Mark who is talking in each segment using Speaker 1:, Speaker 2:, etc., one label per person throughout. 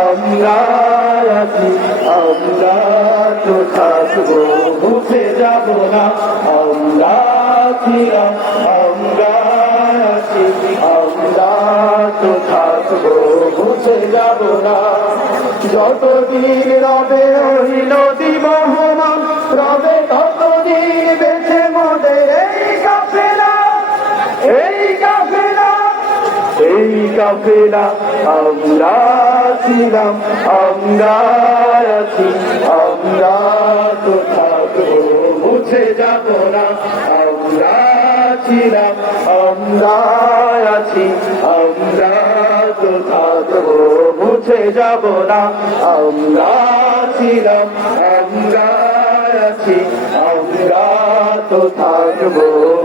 Speaker 1: আমরা আছি, আমরা তো থাকব মুছে যাব না, আমরা ছিলাম আমরা আছি আমরা তো থাকব মুছে যাব না। যতদিন রবে ওই নদী বহমান রবে ততদিন এই কাফেলা এই কাফেলা, আমরা ছিলাম, আমরা আছি, আমরা তো মুছে যাব না। আমরা ছিলাম, আমরা আছি, আমরা মুছে যাব না। আমরা ছিলাম, আমরা আছি, আমরা থাকব,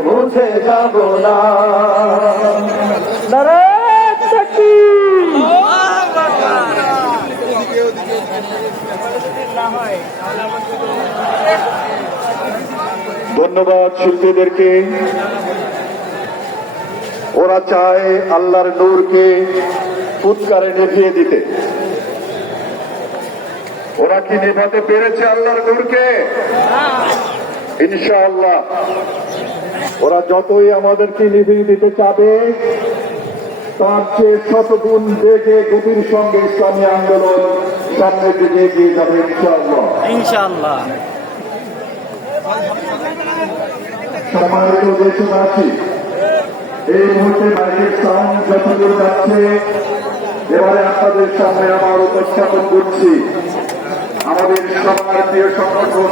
Speaker 1: মুছে না। ধন্যবাদ শিল্পীদেরকে। ওরা চায় আল্লাহর নূরকে ফুৎকারে নেভিয়ে দিতে। ওরা কি নেভাতে পেরেছে আল্লাহর নূরকে? ইনশাআল্লাহ। ওরা যতই আমাদেরকে নিভিয়ে দিতে চাবে তার চেয়ে শতগুণ বেগে গতির সঙ্গে ইসলামী আন্দোলন সামনের দিকে এগিয়ে যাবে ইনশাআল্লাহ।
Speaker 2: ইনশাআল্লাহ।
Speaker 1: সম্মানিত দেশবাসী এই মুহূর্তে বাইরের সাউন্ড যতদূর যাচ্ছে এবারে আপনাদের সামনে আমার উপস্থাপন করছি। আমাদের সবার প্রিয় সংগঠন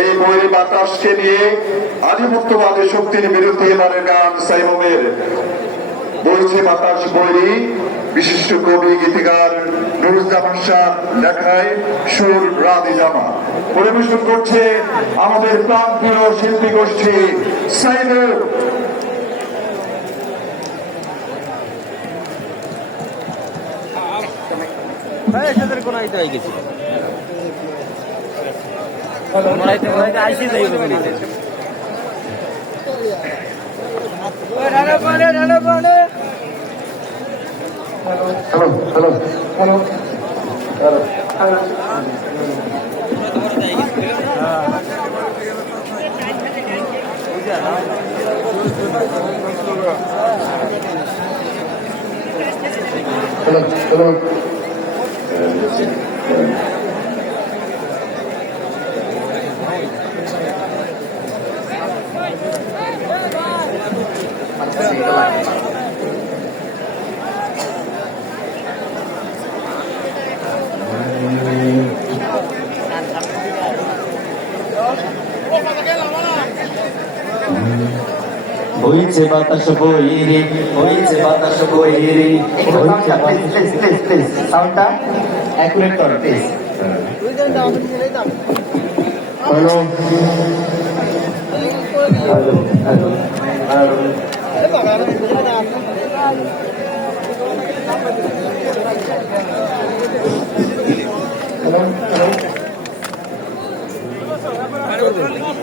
Speaker 1: এই বৈরী বাতাসকে নিয়ে আধিপত্যবাদী শক্তির বিরুদ্ধে এবারের গান সাইমমের বইছে বাতাস বৈরী বিশিষ্ট কবি, গীতিকার শাহ লেখায় সুর রাধি জামা। পরিবেশন করছে আমাদের প্রান্তীয় শিল্পী গোষ্ঠী সাইমু
Speaker 2: ভাই, এটাদের কোন আইতে হয়ে গেছে। মরাইতে মরাইতে আইসি যাই বলে নিতে রানা পানে রানা পানে
Speaker 1: hello hello hello. Hello hello. Hello
Speaker 3: হইছে বাতাস বইরে হইছে বাতাস বইরে হইছে সাউন্ডটা অ্যাকুরেট করো please
Speaker 1: hello hello hello hello hello hello